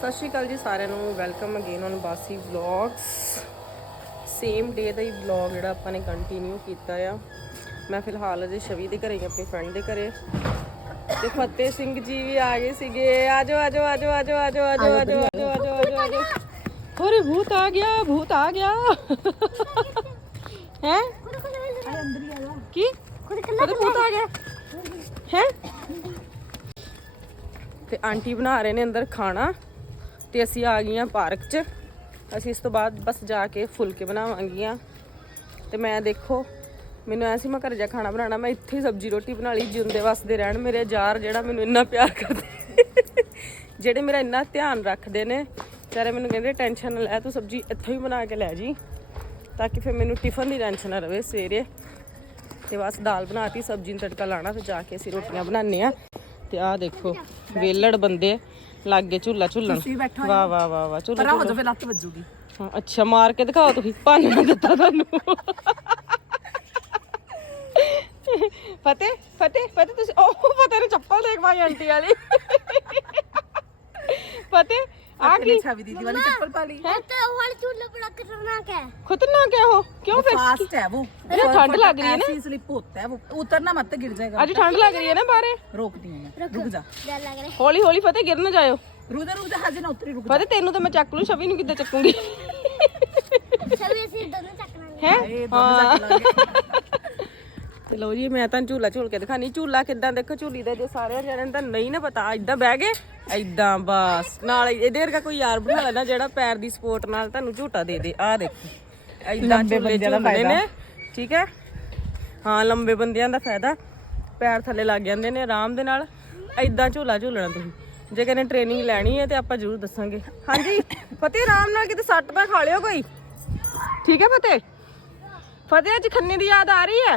ਸਤਿ ਸ਼੍ਰੀ ਅਕਾਲ ਜੀ ਸਾਰਿਆਂ ਨੂੰ। Welcome again on Basi vlogs same day ਦਾ ਹੀ ਵਲੌਗ ਜਿਹੜਾ ਆਪਾਂ ਨੇ ਕੰਟੀਨਿਊ ਕੀਤਾ ਆ। ਮੈਂ ਫਿਲਹਾਲ ਅਜੇ ਸ਼ਵੀ ਦੇ ਘਰੇ ਆਪਣੀ ਫਰੈਂਡ ਦੇ ਘਰੇ। ਤੇ ਫਤਿਹ ਸਿੰਘ ਜੀ ਵੀ ਆ ਗਏ ਸੀਗੇ। ਆਜੋ ਆਜੋ ਆਜੋ ਆਜੋ ਆਜੋ ਆਜੋ ਆਜੋ ਆਜੋ ਆਜੋ ਆਜੋ ਆਜੋ ਹੋਰੇ ਭੂਤ ਆ ਗਿਆ ਭੂਤ ਆ ਗਿਆ। ਹੈ? ਕੀ? ਉਹਦੇ ਭੂਤ ਆ ਗਿਆ। ਹੈ? ਤੇ ਆਂਟੀ ਬਣਾ ਰਹੇ ਨੇ ਅੰਦਰ ਖਾਣਾ। ਤੇ ਅਸੀਂ ਆ ਗਈਆਂ ਪਾਰਕ 'ਚ। ਅਸੀਂ ਇਸ ਤੋਂ ਬਾਅਦ ਬਸ ਜਾ ਕੇ ਫੁਲਕੇ ਬਣਾਵਾਂਗੀਆਂ। ਤੇ ਮੈਂ ਦੇਖੋ, ਮੈਨੂੰ ਐਸੀ ਮੈਂ ਘਰ ਜਾ ਖਾਣਾ ਬਣਾਉਣਾ, ਮੈਂ ਇੱਥੇ ਹੀ ਸਬਜ਼ੀ ਰੋਟੀ ਬਣਾ ਲਈ, ਜਿਉਂਦੇ ਵਸਦੇ ਰਹਿਣ ਮੇਰੇ ਯਾਰ ਜਿਹੜਾ ਮੈਨੂੰ ਇੰਨਾ ਪਿਆਰ ਕਰਦੇ ਜਿਹੜੇ ਮੇਰਾ ਇੰਨਾ ਧਿਆਨ ਰੱਖਦੇ ਨੇ ਚਾਰੇ ਮੈਨੂੰ ਕਹਿੰਦੇ, ਟੈਨਸ਼ਨ ਨਾ ਲੈ, ਤੂੰ ਸਬਜ਼ੀ ਇੱਥੋਂ ਹੀ ਬਣਾ ਕੇ ਲੈ ਜੀ, ਤਾਂ ਕਿ ਫਿਰ ਮੈਨੂੰ ਟਿਫਨ ਦੀ ਟੈਨਸ਼ਨ ਨਾ ਰਵੇ ਸਵੇਰੇ। ਤੇ ਬਸ ਦਾਲ ਬਣਾਤੀ, ਸਬਜ਼ੀ ਨੂੰ ਤੜਕਾ ਲਾਣਾ ਤੇ ਜਾ ਕੇ ਅਸੀਂ ਰੋਟੀਆਂ ਬਣਾਉਂਦੇ ਆ ਤੇ ਆਹ ਦੇਖੋ, ਵੇਲੜ ਬੰਦੇ। ਲਾਗੇ ਝੂਲਾ ਝੂਲਣ। ਵਾਹ ਵਾਹ ਵਾਹ ਵਾਹ ਝੂਲਾ ਪਰਾਂ ਹੋ ਜਾ ਫੇ ਲੱਤ ਵੱਜੂਗੀ। ਹਾਂ, ਅੱਛਾ ਮਾਰ ਕੇ ਦਿਖਾਓ ਤੁਸੀਂ। ਭੰਨ ਨਾ ਦਿੱਤਾ ਤੁਹਾਨੂੰ। ਫਤਿਹ ਫਤਿਹ ਫਤਿਹ ਤੁਸੀਂ ਉਹ ਫਤਿਹ ਨੇ ਚੱਪਲ ਦੇਖ ਪਾਈ ਆਂਟੀ ਵਾਲੀ। ਫਤਿਹ ਆ ਕੀ ਛਾਵੀ ਦੀਦੀ ਵਾਲੀ ਚੱਪਲ ਪਾ ਲਈ तो वाले चूल्हे पर रख खतरनाक है ਖਤਰਨਾਕ ਹੈ ਉਹ ਕਿਉਂ ਫਿਰ फास्ट है वो अरे ठंड लग रही है ना? ऐसी स्लिप होता है वो उतरना मत गिर जाएगा ਅੱਜ ਠੰਡ ਲੱਗ ਰਹੀ ਹੈ ਨਾ ਬਾਹਰੇ रोकती हूँ मैं रुक जा डर लग रहा ਹੌਲੀ ਹੌਲੀ ਫਤਿਹ ਗਿਰ ਨਾ ਜਾਇਓ रुक जा रुक जा हाजी ना उतरी रुक जा ਫਤਿਹ ਤੈਨੂੰ ਤਾਂ ਮੈਂ ਚੱਕ ਲੂ ਛਵੀ ਨੂੰ ਕਿੱਦਾਂ ਚੱਕੂਗੀ है सभी ऐसे दोनों चकना ਹੈ ये दोनों जाके लागे ਤੇ ਲੋ ਜੀ ਮੈਂ ਤਾਂ ਝੂਲਾ ਝੂਲ ਕੇ ਦਿਖਾਣੀ ਝੂਲਾ ਕਿੱਦਾਂ ਦੇਖੋ ਝੂਲੀ ਦਾ ਜੇ ਸਾਰਿਆਂ ਜਣਿਆਂ ਨੂੰ ਤਾਂ ਨਹੀਂ ਨਾ ਪਤਾ। ਇਦਾਂ ਬਹਿ ਗਏ ਇਦਾਂ ਬਸ। ਨਾਲ ਇਹਦੇ ਵਰਗਾ ਕੋਈ ਯਾਰ ਬਣਾ ਲੈਣਾ ਜਿਹੜਾ ਪੈਰ ਦੀ ਸਪੋਰਟ ਨਾਲ ਤੁਹਾਨੂੰ ਝੂਟਾ ਦੇ ਦੇ। ਆਹ ਦੇਖੋ ਇਦਾਂ ਝੂਲੇ ਝੂਲਦੇ ਨੇ ਠੀਕ ਹੈ? ਹਾਂ ਲੰਬੇ ਬੰਦਿਆਂ ਦਾ ਫਾਇਦਾ। ਪੈਰ ਥੱਲੇ ਲੱਗ ਜਾਂਦੇ ਨੇ ਆਰਾਮ ਦੇ ਨਾਲ। ਇਦਾਂ ਝੂਲਾ ਝੂਲਣਾ ਤੁਸੀਂ। ਜੇ ਕਹਿੰਦੇ ਟ੍ਰੇਨਿੰਗ ਲੈਣੀ ਹੈ ਤੇ ਆਪਾਂ ਜ਼ਰੂਰ ਦੱਸਾਂਗੇ। ਹਾਂਜੀ ਫਤਿਹ ਆਰਾਮ ਨਾਲ ਕਿਤੇ ਸੱਟ ਪਾ ਖਾ ਲਿਓ ਕੋਈ। ਠੀਕ ਹੈ ਫਤਿਹ? ਫਤਿਹ ਅੱਜ ਖੰਨੇ ਦੀ ਯਾਦ ਆ ਰਹੀ ਹੈ?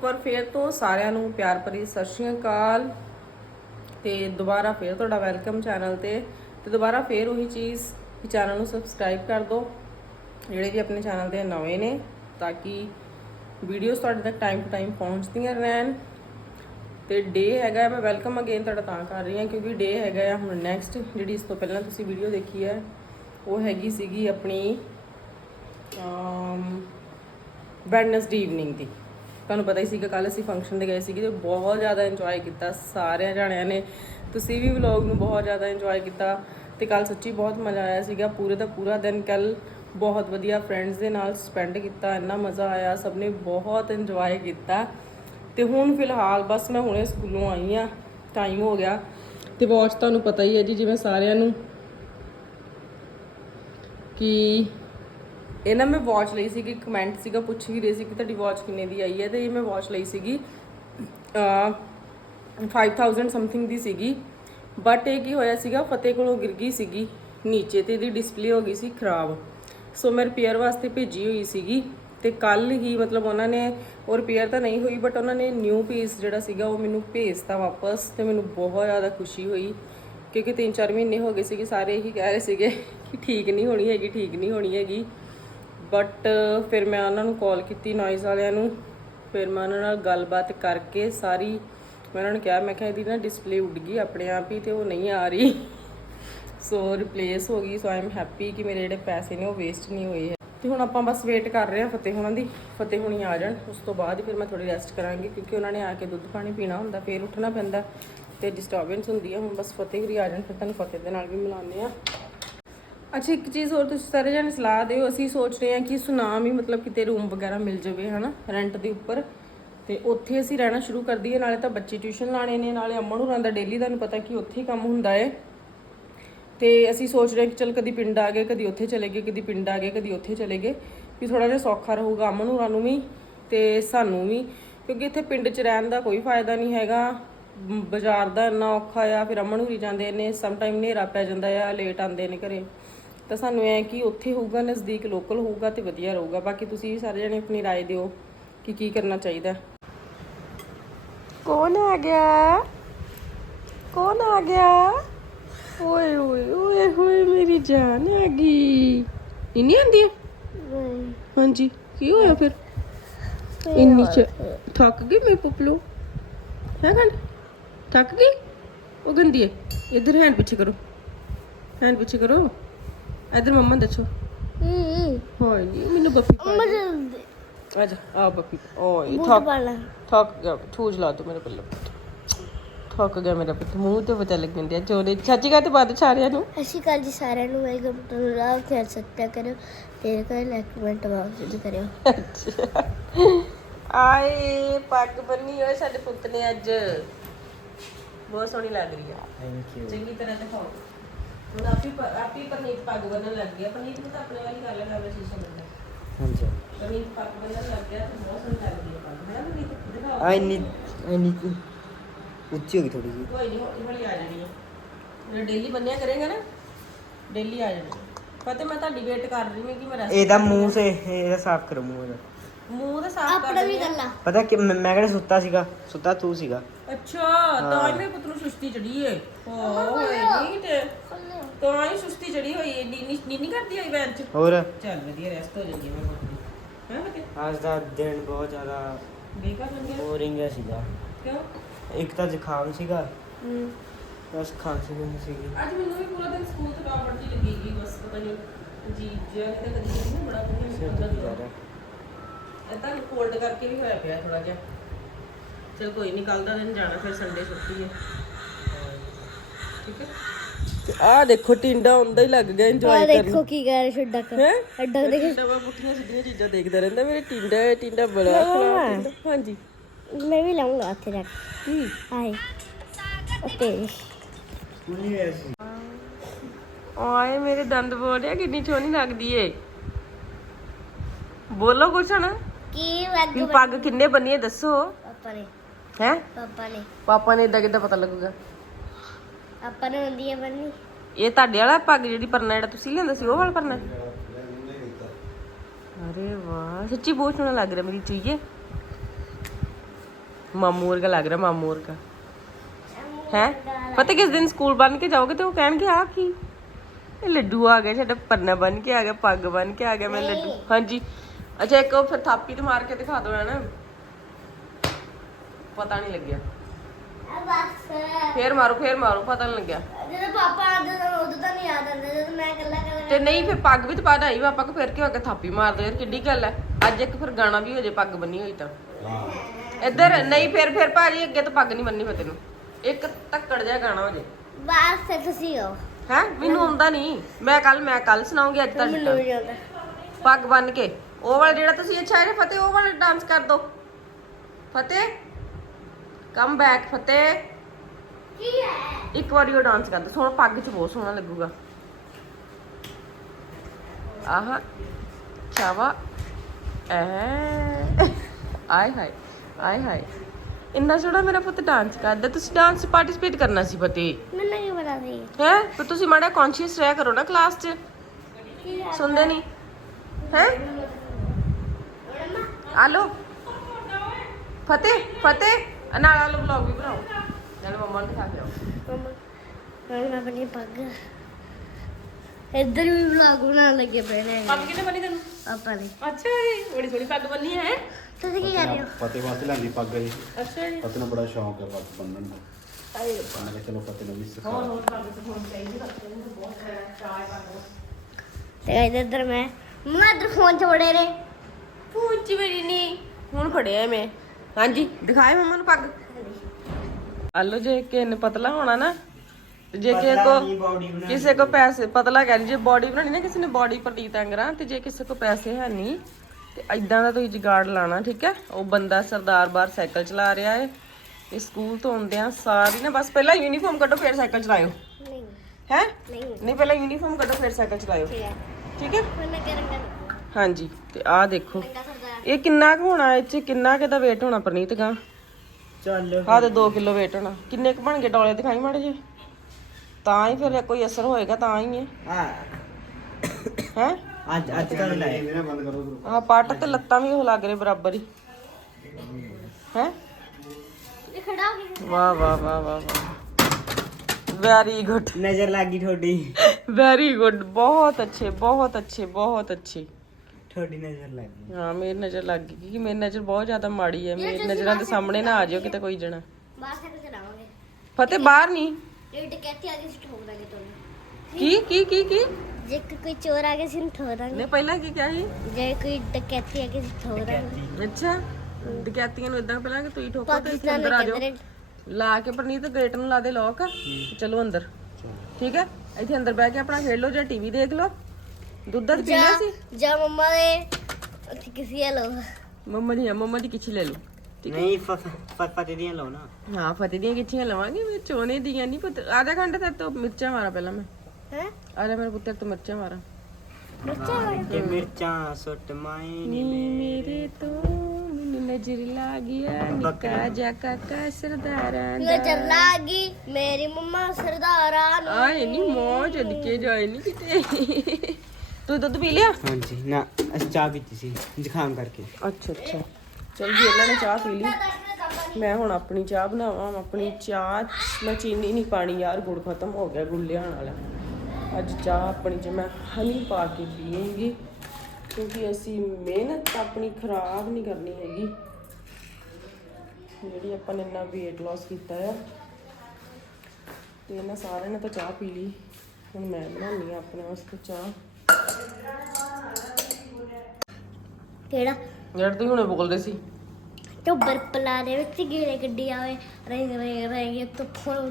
ਇੱਕ ਵਾਰ ਫੇਰ ਤੋਂ ਸਾਰਿਆਂ ਨੂੰ ਪਿਆਰ ਭਰੀ ਸਤਿ ਸ਼੍ਰੀ ਅਕਾਲ ਤੇ ਦੁਬਾਰਾ ਫੇਰ ਤੁਹਾਡਾ ਵੈਲਕਮ ਚੈਨਲ ਤੇ ਤੇ ਦੁਬਾਰਾ ਫੇਰ ਉਹੀ ਚੀਜ਼ ਚੈਨਲ ਨੂੰ ਸਬਸਕ੍ਰਾਈਬ ਕਰ ਦਿਓ, ਜਿਹੜੇ ਵੀ ਆਪਣੇ ਚੈਨਲ ਤੇ ਨਵੇਂ ਨੇ, ਤਾਂ ਕਿ ਵੀਡੀਓਜ਼ ਤੁਹਾਡੇ ਤੱਕ ਟਾਈਮ ਟੂ ਟਾਈਮ ਪਹੁੰਚਦੀਆਂ ਰਹਿਣ। ਤੇ ਡੇ ਹੈਗਾ, ਮੈਂ ਵੈਲਕਮ ਅਗੇਨ ਤੁਹਾਡਾ ਤਾਂ ਕਰ ਰਹੀ ਹਾਂ, ਕਿਉਂਕਿ ਡੇ ਹੈਗਾ ਆ, ਹੁਣ ਨੈਕਸਟ ਜਿਹੜੀ ਇਸ ਤੋਂ ਪਹਿਲਾਂ ਤੁਸੀਂ ਵੀਡੀਓ ਦੇਖੀ ਹੈ, ਉਹ ਹੈਗੀ ਸੀਗੀ ਆਪਣੀ, ਅਮ ਵੈਡਨਸਡੇ ਈਵਨਿੰਗ ਦੀ। ਤੁਹਾਨੂੰ ਪਤਾ ਹੀ ਸੀਗਾ ਕੱਲ ਅਸੀਂ ਫੰਕਸ਼ਨ ਤੇ ਗਏ ਸੀਗੇ ਤੇ ਬਹੁਤ ਜ਼ਿਆਦਾ ਇੰਜੋਏ ਕੀਤਾ, ਸਾਰਿਆਂ ਜਾਣਿਆਂ ਨੇ। ਤੁਸੀਂ ਵੀ ਵਲੌਗ ਨੂੰ ਬਹੁਤ ਜ਼ਿਆਦਾ ਇੰਜੋਏ ਕੀਤਾ ਤੇ ਕੱਲ ਸੱਚੀ ਬਹੁਤ ਮਜ਼ਾ ਆਇਆ ਸੀਗਾ, ਪੂਰੇ ਦਾ ਪੂਰਾ ਦਿਨ ਕੱਲ ਬਹੁਤ ਵਧੀਆ ਫਰੈਂਡਸ ਦੇ ਨਾਲ ਸਪੈਂਡ ਕੀਤਾ, ਇੰਨਾ ਮਜ਼ਾ ਆਇਆ, ਸਭ ਨੇ ਬਹੁਤ ਇੰਜੋਏ ਕੀਤਾ। ਤੇ ਹੁਣ ਫਿਲਹਾਲ ਬਸ ਮੈਂ ਹੁਣੇ ਸਕੂਲੋਂ ਆਈ ਆ ਟਾਈਮ ਹੋ ਗਿਆ। ਤੇ ਵਾਚ ਤੁਹਾਨੂੰ ਪਤਾ ਹੀ ਹੈ ਜੀ, ਜਿਵੇਂ ਸਾਰਿਆਂ ਨੂੰ ਕਿ ਇਹ ਨਾ ਮੈਂ ਵਾਚ ਲਈ ਸੀਗੀ ਕਮੈਂਟ ਸੀਗਾ, ਪੁੱਛ ਵੀ ਰਹੇ ਸੀ ਕਿ ਤੁਹਾਡੀ ਵਾਚ ਕਿੰਨੇ ਦੀ ਆਈ ਹੈ ਤੇ ਇਹ ਮੈਂ ਵਾਚ ਲਈ ਸੀਗੀ ਅ 5000 ਸਮਥਿੰਗ ਦੀ ਸੀਗੀ। ਬਟ ਇਹ ਕੀ ਹੋਇਆ ਸੀਗਾ, ਫਤਿਹ ਕੋਲੋਂ ਗਿਰ ਗਈ ਸੀਗੀ, ਨੀਚੇ ਤੇ ਇਹਦੀ ਡਿਸਪਲੇ ਹੋ ਗਈ ਸੀ ਖਰਾਬ। ਸੋ ਮੈਂ ਰਿਪੇਅਰ ਵਾਸਤੇ ਭੇਜੀ ਹੋਈ ਸੀਗੀ ਤੇ ਕੱਲ ਹੀ ਮਤਲਬ ਉਹਨਾਂ ਨੇ, ਉਹ ਰਿਪੇਅਰ ਤਾਂ ਨਹੀਂ ਹੋਈ ਬਟ ਉਹਨਾਂ ਨੇ ਨਿਊ ਪੀਸ ਜਿਹੜਾ ਸੀਗਾ ਉਹ ਮੈਨੂੰ ਭੇਜਤਾ ਵਾਪਸ ਤੇ ਮੈਨੂੰ ਬਹੁਤ ਜ਼ਿਆਦਾ ਖੁਸ਼ੀ ਹੋਈ ਕਿਉਂਕਿ 3-4 ਮਹੀਨੇ ਹੋ ਗਏ ਸੀਗੇ, ਸਾਰੇ ਇਹੀ ਕਹਿ ਰਹੇ ਸੀਗੇ ਕਿ ਠੀਕ ਨਹੀਂ ਹੋਣੀ ਹੈਗੀ, ਠੀਕ ਨਹੀਂ ਹੋਣੀ ਹੈਗੀ। ਬਟ ਫਿਰ ਮੈਂ ਉਹਨਾਂ ਨੂੰ ਕਾਲ ਕੀਤੀ ਨੋਇਜ਼ ਵਾਲਿਆਂ ਨੂੰ। ਫਿਰ ਮੈਂ ਉਹਨਾਂ ਨਾਲ ਗੱਲਬਾਤ ਕਰਕੇ ਸਾਰੀ, ਮੈਂ ਉਹਨਾਂ ਨੂੰ ਕਿਹਾ, ਮੈਂ ਕਿਹਾ ਇਹਦੀ ਨਾ ਡਿਸਪਲੇ ਉੱਡ ਗਈ ਆਪਣੇ ਆਪ ਹੀ ਤੇ ਉਹ ਨਹੀਂ ਆ ਰਹੀ। ਸੋ ਰਿਪਲੇਸ ਹੋ ਗਈ। ਸੋ ਆਈ ਐਮ ਹੈਪੀ ਕਿ ਮੇਰੇ ਜਿਹੜੇ ਪੈਸੇ ਨੇ ਉਹ ਵੇਸਟ ਨਹੀਂ ਹੋਏ ਹੈ। ਤੇ ਹੁਣ ਆਪਾਂ ਬਸ ਵੇਟ ਕਰ ਰਹੇ ਹਾਂ ਫਤਿਹ ਹੁਣਾਂ ਦੀ। ਫਤਿਹ ਹੁਣੀ ਆ ਜਾਣ। ਉਸ ਤੋਂ ਬਾਅਦ ਫਿਰ ਮੈਂ ਥੋੜੀ ਰੈਸਟ ਕਰਾਂਗੀ ਕਿਉਂਕਿ ਉਹਨਾਂ ਨੇ ਆ ਕੇ ਦੁੱਧ ਪਾਣੀ ਪੀਣਾ ਹੁੰਦਾ, ਫਿਰ ਉੱਠਣਾ ਪੈਂਦਾ ਤੇ ਡਿਸਟਰਬੈਂਸ ਹੁੰਦੀ ਹੈ ਹੁਣ ਬਸ ਫਤਿਹ ਵੀ ਆ ਜਾਣ। ਫਿਰ ਤੁਹਾਨੂੰ ਫਤਿਹ ਦੇ ਨਾਲ ਵੀ ਮਿਲਾਉਂਦੇ ਆ ਅੱਛਾ, ਇੱਕ ਚੀਜ਼ ਹੋਰ ਤੁਸੀਂ ਸਾਰੇ ਜਣੇ ਸਲਾਹ ਦਿਓ। ਅਸੀਂ ਸੋਚ ਰਹੇ ਹਾਂ ਕਿ ਸੁਨਾਮ ਹੀ ਮਤਲਬ ਕਿਤੇ ਰੂਮ ਵਗੈਰਾ ਮਿਲ ਜਾਵੇ, ਹਨਾ ਰੈਂਟ ਦੇ ਉੱਪਰ। ਤੇ ਉੱਥੇ ਅਸੀਂ ਰਹਿਣਾ ਸ਼ੁਰੂ ਕਰ ਦਈਏ, ਨਾਲੇ ਤਾਂ ਬੱਚੇ ਟਿਊਸ਼ਨ ਲਾਣੇ ਨੇ, ਨਾਲੇ ਅਮਨ ਹੋਰਾਂ ਦਾ ਡੇਲੀ ਤੁਹਾਨੂੰ ਪਤਾ ਕਿ ਉੱਥੇ ਹੀ ਕੰਮ ਹੁੰਦਾ ਏ। ਤੇ ਅਸੀਂ ਸੋਚ ਰਹੇ ਹਾਂ ਕਿ ਚਲ ਕਦੀ ਪਿੰਡ ਆ ਗਏ, ਕਦੀ ਉੱਥੇ ਚਲੇ ਗਏ, ਕਦੀ ਪਿੰਡ ਆ ਗਏ, ਕਦੀ ਉੱਥੇ ਚਲੇ ਗਏ। ਵੀ ਥੋੜਾ ਜਿਹਾ ਸੌਖਾ ਰਹੂਗਾ ਅਮਨ ਹੋਰਾਂ ਨੂੰ ਵੀ ਤੇ ਸਾਨੂੰ ਵੀ, ਕਿਉਂਕਿ ਇੱਥੇ ਪਿੰਡ 'ਚ ਰਹਿਣ ਦਾ ਕੋਈ ਫਾਇਦਾ ਨਹੀਂ ਹੈਗਾ। ਬਾਜ਼ਾਰ ਦਾ ਇੰਨਾ ਔਖਾ ਆ, ਫਿਰ ਅਮਨ ਹੋਰੀ ਜਾਂਦੇ ਨੇ ਸਮ ਟਾਈਮ ਹਨੇਰਾ ਪੈ ਜਾਂਦਾ ਆ ਲੇਟ ਆਉਂਦੇ ਨੇ ਘਰੇ। ਤਾਂ ਸਾਨੂੰ ਐ ਕਿ ਉੱਥੇ ਹੋਊਗਾ ਨਜ਼ਦੀਕ ਲੋਕਲ ਹੋਊਗਾ ਤੇ ਵਧੀਆ ਰਹੂਗਾ ਬਾਕੀ ਤੁਸੀਂ ਵੀ ਸਾਰੇ ਜਣੇ ਆਪਣੀ رائے ਦਿਓ ਕਿ ਕੀ ਕਰਨਾ ਚਾਹੀਦਾ ਕੌਣ ਆ ਗਿਆ ਕੌਣ ਆ ਗਿਆ ਓਏ ਓਏ ਓਏ ਹੋਏ ਮੇਰੀ ਜਾਨ ਆ ਗਈ ਇੰਨੀ ਆਂਦੀ ਹੈ ਹਾਂਜੀ ਕੀ ਹੋਇਆ ਫਿਰ ਇੰਨੀ ਚ ਥੱਕ ਗਈ ਮੇਰੀ ਪੁਪਲੂ ਹੈ ਗੰਡ ਥੱਕ ਗਈ ਉਹ ਗੰਦੀ ਹੈ ਇਧਰ ਹੈਂਡ ਪਿੱਛੇ ਕਰੋ ਹੈਂਡ ਪਿੱਛੇ ਕਰੋ ਇਧਰ ਮੰਮਾ ਨੂੰ ਦੱਸੋ ਹਾਏ ਨੀ, ਮੈਨੂੰ ਬੱਫੀ ਪਾ ਦੇ। ਆ ਜਾ ਆ ਬੱਫੀ ਓਏ ਥੱਕ ਥੱਕ ਗਿਆ ਠੂਜ ਲਾ ਤੂੰ ਮੇਰੇ ਪੱਲੇ। ਥੱਕ ਗਿਆ ਮੇਰਾ ਪੁੱਤ ਮੂੰਹ ਤੇ ਪਤਾ ਲੱਗਣ ਦਿਆ ਚੋਰੇ ਚਾਚੀ ਕਾ ਤੇ ਬਾਦ ਸਾਰਿਆਂ ਨੂੰ। ਅਸੀਂ ਕੱਲ ਜੀ ਸਾਰਿਆਂ ਨੂੰ ਵੈਲਕਮ ਟੂ ਰਾਵ ਖੇਡ ਸਕਤਾ ਕਰੋ ਤੇ ਕਰ ਲਾਈਕ ਕਮੈਂਟ ਬਾਕਸ ਵਿੱਚ ਕਰਿਓ। ਅੱਛਾ। ਆਏ ਪੱਗ ਬੰਨੀ ਹੋਏ ਸਾਡੇ ਪੁੱਤ ਨੇ ਅੱਜ। ਬਹੁਤ ਸੋਹਣੀ ਲੱਗ ਰਹੀ ਹੈ ਥੈਂਕ ਯੂ ਚੰਗੀ ਤਰ੍ਹਾਂ ਦਿਖਾਓ। ਹੁਣ ਆਪੀ ਪ- ਆਪੀ ਪਰਨੀਤ ਪੱਗ ਬੰਨਣ ਲੱਗ ਗਿਆ ਪਰਨੀਤ ਨੂੰ ਤਾਂ ਆਪਣੇ ਵਾਲੀ ਗੱਲ ਕਰ ਸ਼ੀਸ਼ਾ ਬੰਦਾ ਹਾਂਜੀ। ਪਰਨੀਤ ਪੱਗ ਬੰਨਣ ਲੱਗ ਗਿਆ ਤੇ ਬਹੁਤ ਸੋਹਣੀ ਲੱਗਦੀ ਹੈ ਪੱਗ। ਹੈ ਪਰਨੀਤ ਦਿਖਾਓ? ਆ ਇੰਨੀ ਇੰਨੀ ਕੁ ਉੱਚੀ ਹੋ ਗਈ ਥੋੜੀ ਜੀ ਕੋਈ ਨਹੀਂ ਹੌਲੀ ਹੌਲੀ ਆ ਜਾਣੀ ਹੈ ਜੇ ਡੇਲੀ ਬੰਨਿਆ ਕਰੇਗਾ ਨਾ ਡੇਲੀ ਆ ਜਾਣੀ। ਪਤਾ ਮੈਂ ਤੁਹਾਡੀ ਵੇਟ ਕਰ ਰਹੀ ਹਾਂ ਕਿ ਮੈਂ ਰੈਸਟ ਇਹਦਾ ਮੂੰਹ ਸੇ ਇਹਦਾ ਸਾਫ਼ ਕਰੋ ਮੂੰਹ ਇਹਦਾ। ਮੂੰਹ ਤਾਂ ਸਾਫ਼ ਕਰ ਆਪਣਾ ਵੀ ਦਿੰਦੇ ਆ। ਗੱਲਾਂ। ਪਤਾ ਕਿ ਮੈਂ ਮੈਂ ਕਿਹੜਾ ਸੁੱਤਾ ਸੀਗਾ? ਸੁੱਤਾ ਤੂੰ ਸੀਗਾ। ਅੱਛਾ ਤਾਂ ਹੀ। ਮੇਰੇ ਪੁੱਤ ਨੂੰ ਸੁਸਤੀ ਚੜੀ ਏ। ਹੋਏ ਨਹੀਂ ਤੇ ਤਾਂ ਹੀ ਸੁਸਤੀ ਚੜੀ ਹੋਈ ਏ ਨੀਨੀ ਨੀਨੀ ਕਰਦੀ ਹੋਈ ਬੈਂਚ ਚ? ਹੋਰ? ਚੱਲ ਵਧੀਆ ਰੈਸਟ ਹੋ ਜਾਂਦੀ ਹੈ ਮੈਂ ਪੁੱਤ ਦੀ ਹੈ ਬਤੇ ਅੱਜ ਦਾ ਦਿਨ ਬਹੁਤ ਜ਼ਿਆਦਾ ਬੇਕਾਰ ਲੰਘਿਆ ਬੋਰਿੰਗ ਸੀਗਾ। ਕਿਉਂ? ਇੱਕ ਤਾਂ ਜ਼ੁਕਾਮ ਸੀਗਾ। ਹੂੰ। ਬਸ ਖਾਂਸੀ ਵੀ ਸੀਗੀ। ਅੱਜ ਮੈਨੂੰ ਵੀ ਪੂਰਾ ਦਿਨ ਸਕੂਲ ਥਕਾਵਟ ਜੀ ਲੱਗੇਗੀ ਬਸ ਪਤਾ ਨਹੀਂ ਜੀ ਜਿਹਾ ਕਿਤੇ ਕਦੀ ਕਦੀ ਨਾ ਬੜਾ ਵਧੀਆ ਸਿਰ ਜਾ ਰਿਹਾ ਇਦਾਂ ਕੋਲਡ ਕਰਕੇ ਵੀ ਹੋਇਆ ਪਿਆ ਥੋੜਾ ਜਿਹਾ। ਚਲ ਕੋਈ ਨਹੀਂ ਕੱਲ ਦਾ ਦਿਨ ਜਾਣਾ ਫਿਰ ਸੰਡੇ ਛੁੱਟੀ ਹੈ। ਠੀਕ ਹੈ? ਤੇ ਆਹ ਦੇਖੋ ਟਿੰਡਾ ਹੁੰਦਾ ਹੀ ਲੱਗ ਗਿਆ ਇੰਜੋਏ ਕਰਨ। ਕੀ ਕਰ ਰਿਹਾ ਛੱਡਾ ਕਰ ਹੈ ਅੱਡਾ ਟਿੰਡਾ ਵਾ ਪੁੱਠੀਆਂ ਸਿੱਧੀਆਂ ਚੀਜ਼ਾਂ ਦੇਖਦਾ ਰਹਿੰਦਾ ਮੇਰੇ ਟਿੰਡਾ ਹੈ ਟਿੰਡਾ ਬੜਾ ਖਰਾਬ ਟਿੰਡਾ ਹਾਂਜੀ। ਮੈਂ ਵੀ ਲਾਉਂਗਾ ਉੱਥੇ ਜਾ ਕੀ। ਨਹੀਂ ਹੋਇਆ ਸੀ। ਆਏ ਮੇਰੇ ਦੰਦ ਬੋਲਿਆ ਕਿੰਨੀ ਸੋਹਣੀ ਲੱਗਦੀ ਏ। ਬੋਲੋ ਕੁਛ ਹਣ ਕੀ ਵੱਗ ਪੱਗ ਕਿੰਨੇ ਬੰਨੀਏ ਦੱਸੋ। ਨੇ ਹੈ? ਪਾਪਾ ਨੇ। ਪਾਪਾ ਨੇ ਇਦਾਂ ਕਿੱਦਾਂ ਪਤਾ ਲੱਗੂਗਾ? ਆਪਾਂ ਨੂੰ ਹੁੰਦੀ ਹੈ ਬੰਨੀ ਇਹ ਤੁਹਾਡੇ ਵਾਲਾ ਪੱਗ ਜਿਹੜੀ ਪਰਨਾ ਜਿਹੜਾ ਤੁਸੀਂ ਲਿਆਂਦਾ ਸੀ ਉਹ ਵਾਲਾ ਪਰਨਾ? ਅਰੇ ਵਾਹ ਸੱਚੀ ਬਹੁਤ ਸੋਹਣਾ ਲੱਗ ਰਿਹਾ ਮੇਰੀ ਚੀਏ ਮਾਮੂ ਵਰਗਾ ਲੱਗ ਰਿਹਾ ਮਾਮੂ ਵਰਗਾ। ਹੈ? ਪਤਾ ਕਿਸ ਦਿਨ ਸਕੂਲ ਬਣ ਕੇ ਜਾਓਗੇ ਤੇ ਉਹ ਕਹਿਣਗੇ ਆ ਕੀ? ਇਹ ਲੱਡੂ ਆ ਗਿਆ ਸਾਡਾ ਪਰਨਾ ਬਣ ਕੇ ਆ ਗਿਆ ਪੱਗ ਬਣ ਕੇ ਆ ਗਿਆ ਮੈਂ ਲੱਡੂ। ਹਾਂਜੀ। ਅੱਛਾ ਇੱਕ ਉਹ ਫਿਰ ਥਾਪੀ ਤੇ ਮਾਰ ਕੇ ਦਿਖਾ ਦੋ ਨਾ? ਪਤਾ ਨਹੀਂ ਲੱਗਿਆ। ਬਸ। ਫੇਰ ਮਾਰੋ ਫੇਰ ਮਾਰੋ ਪਤਾ ਨਹੀਂ ਲੱਗਿਆ। ਜਦੋਂ ਪਾਪਾ ਆਉਂਦੇ ਤਾਂ ਉਦੋਂ ਤਾਂ ਨਹੀਂ ਯਾਦ ਆਉਂਦਾ ਜਦੋਂ ਮੈਂ ਇਕੱਲਾ ਇਕੱਲਾ ਤੇ ਨਹੀਂ ਫਿਰ ਪੱਗ ਵੀ ਤਾਂ ਪਾ ਢਾਈ ਪਾਪਾ ਕੋ ਫਿਰ ਕਿਉਂ ਅੱਗੇ ਥਾਪੀ ਮਾਰ ਦੋ ਯਾਰ ਕਿੱਡੀ ਗੱਲ ਹੈ। ਅੱਜ ਇੱਕ ਫਿਰ ਗਾਣਾ ਵੀ ਹੋ ਜੇ ਪੱਗ ਬੰਨੀ ਹੋਈ ਤਾਂ। ਇੱਧਰ ਨਹੀਂ ਫਿਰ ਫਿਰ ਭਾਜੀ ਅੱਗੇ ਤਾਂ ਪੱਗ ਨਹੀਂ ਬੰਨੀ ਫਿਰ ਤੈਨੂੰ। ਇੱਕ ਧੱਕੜ ਜਿਹਾ ਗਾਣਾ ਹੋ ਜੇ। ਬਸ ਫਿਰ ਤੁਸੀਂ ਹੋ ਹੈ? ਮੈਨੂੰ ਆਉਂਦਾ ਨਹੀਂ। ਮੈਂ ਕੱਲ ਮੈਂ ਕੱਲ ਸੁਣਾਉਂਗੀ ਅੱਜ ਮੈਨੂੰ ਆਉਂਦਾ। ਪੱਗ ਬੰਨ ਕੇ। ਉਹ ਵਾਲਾ ਜਿਹੜਾ ਤੁਸੀਂ ਅੱਛਾ ਇਹਨੇ ਫਤਿਹ ਉਹ ਵਾਲਾ ਡਾਂਸ ਕਰ ਦੋ। ਫਤਿਹ? ਕਮ ਬੈਕ ਫਤਿਹ। ਕੀ ਹੈ? ਇੱਕ ਵਾਰੀ ਉਹ ਡਾਂਸ ਕਰ ਦੋ ਸੋਹਣਾ ਪੱਗ 'ਚ ਬਹੁਤ ਸੋਹਣਾ ਲੱਗੂਗਾ। ਆਹਾ ਚਾਵਾ। ਐ। ਆਏ ਹਾਏ ਆਏ ਹਾਏ। ਇੰਨਾ ਸੋਹਣਾ ਮੇਰਾ ਪੁੱਤ ਡਾਂਸ ਕਰਦਾ। ਤੁਸੀਂ ਡਾਂਸ 'ਚ ਪਾਰਟਿਸਿਪੇਟ ਕਰਨਾ ਸੀ ਫਤਿਹ। ਮੈਨੂੰ ਕੀ ਪਤਾ ਸੀ। ਹੈ? ਪਰ ਤੁਸੀਂ ਮਾੜਾ ਕੌਨਸ਼ੀਅਸ ਰਿਹਾ ਕਰੋ ਨਾ ਕਲਾਸ 'ਚ। ਕੀ ਹੈ? ਸੁਣਦੇ ਨਹੀਂ। ਹੈ? ਆਲੋ ਫਤਿਹ ਫਤਿਹ। ਨਾਲ ਆਲੋ ਵਲੌਗ ਵੀ ਬਣਾਓ। ਨਾਲ ਮੰਮਾ ਨੂੰ ਦਿਖਾ ਕੇ ਆਓ। ਮੰਮਾ ਮੈਂ ਆਪਣੀ ਪੱਗ ਇੱਧਰ ਵੀ ਵਲੌਗ ਬਣਾਉਣ ਲੱਗੇ ਪਏ ਨੇ। ਪੱਗ ਕਿਨੇ ਬਣੀ ਤੈਨੂੰ? ਪਾਪਾ ਨੇ ਅੱਛਾ ਜੀ ਬੜੀ ਸੋਹਣੀ ਪੱਗ ਬੰਨੀ ਹੈ? ਤੁਸੀਂ ਕੀ ਕਰ ਰਹੇ ਹੋ? ਫਤਿਹ ਵਾਸਤੇ ਲੈਂਦੀ ਪੱਗ ਜੀ ਅੱਛਾ ਜੀ। ਫਤਿਹ ਨੂੰ ਬੜਾ ਸ਼ੌਂਕ ਹੈ ਪੱਗ ਬੰਨਣ ਦਾ। ਮੈਂ ਕਿਹਾ ਚਲੋ ਫਤਿਹ ਨੂੰ ਵੀ ਸਿਖਾ। ਤੇ ਗਾਇਸ ਇੱਧਰ ਮੈਂ ਮੈਂ ਇੱਧਰ ਫੋਨ ਵੜੇ ਨੇ। ਪੂੰਚੀ ਮੇਰੀ ਨਹੀਂ ਹੁਣ ਫੜਿਆ ਮੈਂ। ਹਾਂਜੀ। ਦਿਖਾਏ ਮੰਮਾ ਨੂੰ ਪੱਗ? ਆਲੋ ਜੇ ਕਿਸੇ ਨੇ ਪਤਲਾ ਹੋਣਾ ਨਾ ਤੇ ਜੇ ਕੋ ਬਣਾਉਣੀ। ਕਿਸੇ ਕੋ ਪੈਸੇ ਪਤਲਾ ਕਹਿੰਦੇ ਜੇ ਬਾਡੀ ਬਣਾਣੀ ਨਾ ਕਿਸੇ ਨੇ ਬਾਡੀ ਪ੍ਰਤੀਤ ਅੰਗਰਾ ਤੇ ਜੇ ਕਿਸੇ ਕੋ ਪੈਸੇ ਹੈ ਨਹੀਂ ਤੇ ਐਦਾਂ ਦਾ ਤੁਸੀਂ ਜੁਗਾੜ ਲਾਣਾ ਠੀਕ ਹੈ? ਉਹ ਬੰਦਾ ਸਰਦਾਰ ਬਾਹਰ ਸਾਈਕਲ ਚਲਾ ਰਿਹਾ ਹੈ ਇਹ ਸਕੂਲ ਤੋਂ ਆਉਂਦਿਆਂ ਸਾਰੀ ਨਾ ਬਸ ਪਹਿਲਾਂ ਯੂਨੀਫਾਰਮ ਕੱਢੋ ਫਿਰ ਸਾਈਕਲ ਚਲਾਇਓ। ਨਹੀਂ। ਹੈ? ਨਹੀਂ। ਨਹੀਂ ਪਹਿਲਾਂ ਯੂਨੀਫਾਰਮ ਕੱਢੋ ਫਿਰ ਸਾਈਕਲ ਚਲਾਇਓ। ਠੀਕ ਹੈ। ਠੀਕ ਹੈ? ਹੁਣ ਮੈਂ ਕਰਾਂਗਾ ਹਾਂਜੀ ਤੇ ਆਹ ਦੇਖੋ। ਇਹ ਕਿੰਨਾ ਕੁ ਹੋਣਾ ਇਹ ਚ ਕਿੰਨਾ ਕੁ ਦਾ weight ਹੋਣਾ ਪ੍ਰਨੀਤ ਗਾ? ਚੱਲ। ਆਹ ਤੇ 2 ਕਿਲੋ weight ਹੋਣਾ। ਕਿੰਨੇ ਕੁ ਬਣ ਗਏ ਡੋਲੇ ਦਿਖਾਈ ਮਾੜੇ ਜੇ ਤਾਂ ਹੀ ਫਿਰ ਕੋਈ ਅਸਰ ਹੋਏਗਾ ਤਾਂ ਹੀ ਹੈ। ਆ ਹੈ? ਅੱਜ ਕੱਲ ਬੰਦ ਕਰੋ ਪੱਟ ਤੇ ਲੱਤਾਂ ਵੀ ਉਹ ਲੱਗ ਰਹੇ ਬਰਾਬਰ ਹੀ। ਹੈ? ਇਹ ਖੜਾ ਹੋ ਗਿਆ। ਵਾਹ ਵਾਹ ਵਾਹ ਵਾਹ ਵੈਰੀ ਗੁੱਡ ਨਜ਼ਰ ਲੱਗੀ ਤੁਹਾਡੀ। ਵੈਰੀ ਗੁੱਡ ਬਹੁਤ ਅੱਛੇ ਬਹੁਤ ਅੱਛੇ ਬਹੁਤ ਅੱਛੇ। ਤੁਹਾਡੀ ਨਜ਼ਰ ਲੱਗੀ ਹਾਂ ਮੇਰੀ ਨਜ਼ਰ ਲੱਗ ਗਈ ਕਿਉਂਕਿ ਮੇਰੀ ਨਜ਼ਰ ਬਹੁਤ ਜ਼ਿਆਦਾ ਮਾੜੀ ਹੈ। ਮੇਰੀ ਨਜ਼ਰਾਂ ਦੇ ਸਾਹਮਣੇ ਨਾ ਆ ਜਾਇਓ ਕਿਤੇ ਕੋਈ ਜਣਾ। ਬਾਹਰ ਸਾਈਕਲ ਚਲਾਵਾਂਗੇ ਫਤਿਹ ਬਾਹਰ ਨਹੀਂ। ਇਹ ਡਕੈਤੀ ਆ ਗਈ ਸੀ ਠੋਕ ਦਾਂਗੇ ਤੁਹਾਨੂੰ। ਕੀ ਕੀ ਕੀ ਕੀ? ਜੇ ਕੋਈ ਚੋਰ ਆ ਗਿਆ ਸੀ ਠੋਕ ਦਾਂਗੇ। ਨੇ ਪਹਿਲਾਂ ਕੀ ਕਿਹਾ ਸੀ? ਜੇ ਕੋਈ ਡਕੈਤੀ ਆ ਗਈ ਸੀ ਠੋਕ ਦਾਂਗੇ। ਅੱਛਾ ਡਕੈਤੀਆਂ ਨੂੰ ਇਦਾਂ ਪਹਿਲਾਂ ਕਿ ਤੁਸੀਂ ਠੋਕੋ ਤੇ ਇੱਥੇ ਪਾਕਿਸਤਾਨ ਅੰਦਰ ਆ ਦੇ ਜਾਓ। ਕਹਿੰਦੇ ਲਾ ਕੇ ਪਰਨੀਤ ਗੇਟ ਨੂੰ ਲਾ ਦੇ ਲੋਕ ਚਲੋ ਅੰਦਰ। ਠੀਕ ਹੈ? ਇੱਥੇ ਅੰਦਰ ਬਹਿ ਕੇ ਆਪਣਾ ਖੇਡ ਲਓ ਜਾਂ ਟੀਵੀ ਦੇਖ ਲਓ। ਦੁੱਧ ਦੱਧ ਪੀ ਲਿਆ ਸੀ? ਜਾਂ ਮੰਮਾ ਦੇ ਉੱਥੇ ਕਿਸੇ ਆ ਲੋ ਮੰਮਾ ਦੀ ਮੰਮਾ ਦੀ ਕਿੱਛੀ ਲੈ ਲਓ। ਠੀਕ ਹੈ? ਨਹੀਂ ਫਤ ਫਤ ਦੀਆਂ ਲਾਓ ਨਾ। ਹਾਂ ਫਤਿਹ ਦੀਆਂ ਕਿੱਛੀਆਂ ਲਵਾਂਗੇ ਮੈਂ ਚੋਨੇ ਦੀਆਂ ਨਹੀਂ ਪਤਾ। ਆਧਾ ਘੰਟਾ ਤੇ ਤੋਂ ਮਿਰਚਾਂ ਮਾਰਾ ਪਹਿਲਾਂ ਮੈਂ। ਹੈ? ਆਲੇ ਮੇਰੇ ਪੁੱਤਰ ਤੋਂ ਮਿਰਚਾਂ ਮਾਰਾ। ਵਾਲਾ ਤੇ ਮਿਰਚਾਂ ਸੁੱਟ ਮਾਏ ਨੀ ਮੇਰੇ। ਤੋਂ ਮੈਨੂੰ ਨਜ਼ਰ ਲੱਗ ਗਿਆ ਨਿੱਕਾ ਜਿਹਾ ਕਾਕਾ ਸਰਦਾਰਾਂ ਦਾ। ਨਜ਼ਰ ਲੱਗੀ ਮੇਰੀ ਮੰਮਾ ਸਰਦਾਰਾਂ ਨੂੰ। ਆਏ ਨਹੀਂ ਮੌਜ ਲਿਕੇ ਜਾਏ ਨਹੀਂ ਕਿਤੇ। ਤੂੰ ਦੁੱਧ ਪੀ ਲਿਆ? ਹਾਂਜੀ ਨਾ ਅਸੀਂ ਚਾਹ ਪੀਤੀ ਸੀ ਜ਼ੁਕਾਮ ਕਰਕੇ। ਅੱਛਾ ਅੱਛਾ। ਚਲ ਜੀ ਇਹਨਾਂ ਨੇ ਚਾਹ ਪੀ ਲਈ। ਮੈਂ ਹੁਣ ਆਪਣੀ ਚਾਹ ਬਣਾਵਾਂ ਆਪਣੀ ਚਾਹ 'ਚ ਮੈਂ ਚੀਨੀ ਨਹੀਂ ਪਾਣੀ ਯਾਰ ਗੁੜ ਖਤਮ ਹੋ ਗਿਆ ਗੁੜ ਲਿਆਉਣ ਵਾਲਾ। ਅੱਜ ਚਾਹ ਆਪਣੀ 'ਚ ਮੈਂ ਹਨੀ ਪਾ ਕੇ ਪੀਵਾਂਗੀ ਕਿਉਂਕਿ ਅਸੀਂ ਮਿਹਨਤ ਆਪਣੀ ਖਰਾਬ ਨਹੀਂ ਕਰਨੀ ਹੈਗੀ। ਜਿਹੜੀ ਆਪਾਂ ਨੇ ਇੰਨਾ weight loss ਕੀਤਾ ਆ ਤੇ ਇਹਨਾਂ ਸਾਰਿਆਂ ਨੇ ਤਾਂ ਚਾਹ ਪੀ ਲਈ। ਹੁਣ ਮੈਂ ਬਣਾਉਣੀ ਆ ਆਪਣੇ ਵਾਸਤੇ ਚਾਹ। ਕਿਹੜਾ? ਜਿਹੜਾ ਤੁਸੀਂ ਹੁਣੇ ਬੋਲਦੇ ਸੀ। ਟੋਬਰ ਪਲਾ ਦੇ ਵਿੱਚ ਗੇੜੇ ਗੱਡੀ ਆਵੇ ਰੰਗ ਰੰਗ ਰੰਗ ਤੋਂ ਫੋਨ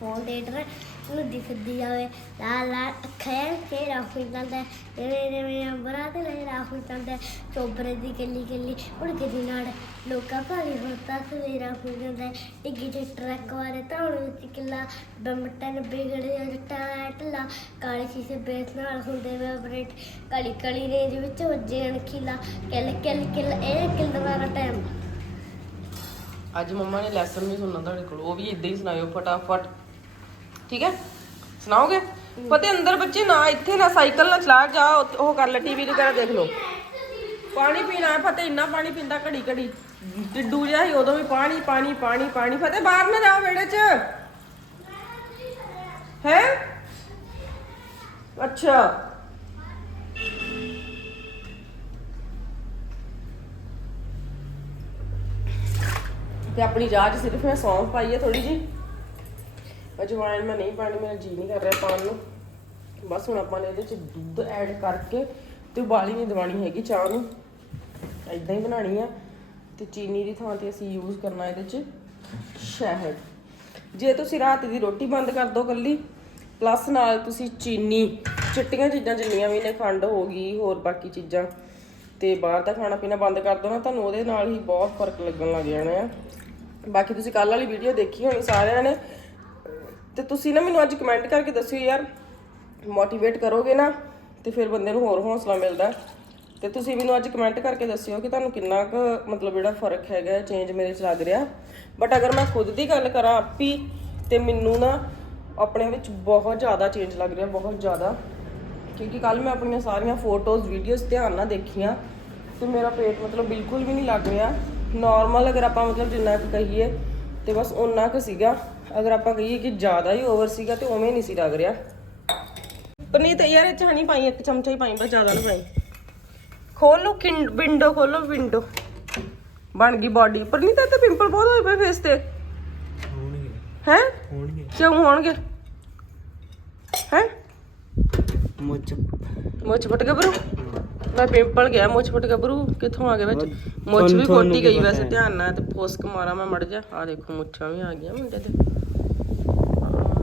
ਦੀ ਫੋਨ ਦੇ ਦਰ ਨੂੰ ਦਿਖਦੀ ਆਵੇ। ਲਾਲ ਲਾਲ ਅੱਖਾਂ ਤੇ ਰਾਹੁਲ ਜਾਂਦਾ ਤੇਰੇ ਨੇ ਅੰਬਰਾਂ ਤੇ ਲੈ ਰਾਹੁਲ ਜਾਂਦਾ ਟੋਬਰੇ ਦੀ ਗੱਲੀ ਗੱਲੀ ਉੜ ਕੇ ਦੀ ਨਾੜ ਲੋਕਾਂ ਭਾਲੀ ਹੁੰਦਾ ਤੇ ਰਾਹੁਲ ਜਾਂਦਾ ਡਿੱਗੀ ਤੇ ਟਰੱਕ ਵਾਲੇ ਤਾਉਣ ਵਿੱਚ ਕਿੱਲਾ, ਬੰਮਟਨ ਬਿਗੜਿਆ ਜੱਟਾ ਟਲਾ ਕਾਲੇ ਸ਼ੀਸ਼ੇ ਬੇਸ ਨਾਲ ਹੁੰਦੇ ਵੇ ਬਰੇਟ ਕਾਲੀ ਕਾਲੀ ਰੇਂਜ ਵਿੱਚ ਵੱਜੇ ਅਣਖੀਲਾ। ਕਿਲ ਕਿਲ ਕਿਲ, ਇਹ ਕਿਲ ਦਾ ਟਾਈਮ ਅੱਜ ਮੰਮਾ ਨੇ ਲੈਸਨ ਵੀ ਸੁਣਨਾ ਤੁਹਾਡੇ ਕੋਲ। ਉਹ ਵੀ ਇਦਾਂ ਹੀ ਸੁਣਾਇਓ, ਫਟਾਫਟ। ਠੀਕ ਹੈ? ਸੁਣਾਓਗੇ? ਫਤਿਹ ਅੰਦਰ ਬੱਚੇ ਨਾ ਇੱਥੇ ਨਾ ਸਾਈਕਲ ਨਾ ਚਲਾ ਜਾ ਉਹ ਕਰ ਲੈ ਟੀਵੀ ਵਗੈਰਾ ਦੇਖ ਲਓ। ਪਾਣੀ ਪੀਣਾ ਹੈ ਫਤਿਹ ਇੰਨਾ ਪਾਣੀ ਪੀਂਦਾ ਘੜੀ ਘੜੀ। ਡਿੱਡੂ ਜਿਹਾ ਸੀ ਉਦੋਂ ਵੀ ਪਾਣੀ ਪਾਣੀ ਪਾਣੀ ਪਾਣੀ। ਫਤਿਹ ਬਾਹਰ ਨਾ ਜਾ ਵਿਹੜੇ 'ਚ। ਹੈ? ਅੱਛਾ। ਤੇ ਆਪਣੀ ਚਾਹ ਸਿਰਫ ਮੈਂ ਸੌਂਫ ਪਾਈ ਹੈ ਥੋੜੀ ਜੀ ਅਜਵਾਇਣ ਮੈਂ ਨਹੀਂ ਪਾਣੀ, ਮੇਰਾ ਜੀ ਨਹੀਂ ਕਰ ਰਿਹਾ ਪਾਣ ਨੂੰ। ਬਸ ਹੁਣ ਆਪਾਂ ਨੇ ਇਹਦੇ 'ਚ ਦੁੱਧ ਐਡ ਕਰਕੇ ਤੇ ਉਬਾਲੀ ਨਹੀਂ ਦਵਾਣੀ ਹੈਗੀ ਚਾਹ ਨੂੰ। ਇਦਾਂ ਹੀ ਬਣਾਣੀ ਆ। ਤੇ ਚੀਨੀ ਦੀ ਥਾਂ ਤੇ ਅਸੀਂ ਯੂਜ਼ ਕਰਨਾ ਇਹਦੇ 'ਚ ਸ਼ਹਿਦ। ਜੇ ਤੁਸੀਂ ਰਾਤ ਦੀ ਰੋਟੀ ਬੰਦ ਕਰ ਦੋ ਕੱਲੀ ਪਲੱਸ ਨਾਲ ਤੁਸੀਂ ਚੀਨੀ, ਚਿੱਟੀਆਂ ਚੀਜ਼ਾਂ ਜਿੰਨੀਆਂ ਵੀ ਨੇ, ਖੰਡ ਹੋ ਗਈ, ਹੋਰ ਬਾਕੀ ਚੀਜ਼ਾਂ। ਤੇ ਬਾਹਰ ਦਾ ਖਾਣਾ ਪੀਣਾ ਬੰਦ ਕਰ ਦੋ ਨਾ, ਤੁਹਾਨੂੰ ਉਹਦੇ ਨਾਲ ਹੀ ਬਹੁਤ ਫ਼ਰਕ ਲੱਗਣ ਲੱਗ ਜਾਣਾ ਆ। ਬਾਕੀ ਤੁਸੀਂ ਕੱਲ ਵਾਲੀ ਵੀਡੀਓ ਦੇਖੀ ਹੋਣੀ ਸਾਰਿਆਂ ਨੇ। ਤੇ ਤੁਸੀਂ ਨਾ ਮੈਨੂੰ ਅੱਜ ਕਮੈਂਟ ਕਰਕੇ ਦੱਸਿਓ ਯਾਰ ਮੋਟੀਵੇਟ ਕਰੋਗੇ ਨਾ, ਤੇ ਫਿਰ ਬੰਦੇ ਨੂੰ ਹੋਰ ਹੌਸਲਾ ਮਿਲਦਾ। ਤੇ ਤੁਸੀਂ ਮੈਨੂੰ ਅੱਜ ਕਮੈਂਟ ਕਰਕੇ ਦੱਸਿਓ ਕਿ ਤੁਹਾਨੂੰ ਕਿੰਨਾ ਕੁ ਮਤਲਬ ਜਿਹੜਾ ਫ਼ਰਕ ਹੈਗਾ ਚੇਂਜ ਮੇਰੇ 'ਚ ਲੱਗ ਰਿਹਾ। ਬਟ ਅਗਰ ਮੈਂ ਖੁਦ ਦੀ ਗੱਲ ਕਰਾਂ ਆਪੀ, ਤੇ ਮੈਨੂੰ ਨਾ ਆਪਣੇ ਵਿੱਚ ਬਹੁਤ ਜ਼ਿਆਦਾ ਚੇਂਜ ਲੱਗ ਰਿਹਾ, ਬਹੁਤ ਜ਼ਿਆਦਾ। ਕਿਉਂਕਿ ਕੱਲ ਮੈਂ ਆਪਣੀਆਂ ਸਾਰੀਆਂ ਫੋਟੋਜ਼ ਵੀਡੀਓਜ਼ ਧਿਆਨ ਨਾਲ ਦੇਖੀਆਂ, ਤੇ ਮੇਰਾ ਪੇਟ ਮਤਲਬ ਬਿਲਕੁਲ ਵੀ ਨਹੀਂ ਲੱਗ ਰਿਹਾ। ਨਾਰਮਲ ਅਗਰ ਆਪਾਂ ਮਤਲਬ ਜਿੰਨਾ ਕੁ ਕਹੀਏ, ਤੇ ਬਸ ਉਨਾ ਕੁ ਸੀਗਾ। ਅਗਰ ਆਪਾਂ ਕਹੀਏ ਕਿ ਜ਼ਿਆਦਾ ਹੀ ਓਵਰ ਸੀਗਾ ਤੇ ਉਵੇਂ ਨਹੀਂ ਸੀ ਲੱਗ ਰਿਹਾ। ਪਨੀਤ ਯਾਰ ਇਹ ਚ ਹਣੀ ਪਾਈ ਇੱਕ ਚਮਚਾ ਹੀ ਪਾਈ ਬਸ ਜ਼ਿਆਦਾ ਨਾ ਪਾਈ। ਖੋਲੋ ਵਿੰਡੋ ਖੋਲੋ ਵਿੰਡੋ ਬਣ ਗਈ ਬਾਡੀ ਪਨੀਤ ਤੇ ਪਿੰਪਲ ਬਹੁਤ ਹੋਏ ਪਏ ਫੇਸ ਤੇ। ਹੋਣਗੇ। ਹੈ? ਹੋਣਗੇ। ਕਿਉਂ ਹੋਣਗੇ? ਹੈ? ਮੁੱਚ ਮੁੱਛ ਫਟ ਗੱਭਰੂ ਮੈਂ ਪਿੰਪਲ ਗਿਆ ਮੁੱਛ ਫਟ ਗੱਭਰੂ ਕਿੱਥੋਂ ਆ ਗਿਆ ਵਿੱਚ? ਮੁੱਛ ਵੀ ਕੀ ਗਈ ਵੈਸੇ? ਧਿਆਨ ਨਾਲ ਤੇ ਫੋਸਕ ਮਾਰਾ ਮੈਂ ਮੜ ਜਾ। ਆ ਦੇਖੋ ਮੁੱਛਾਂ ਵੀ ਆ ਗਈਆਂ ਮੁੰਡੇ ਤੇ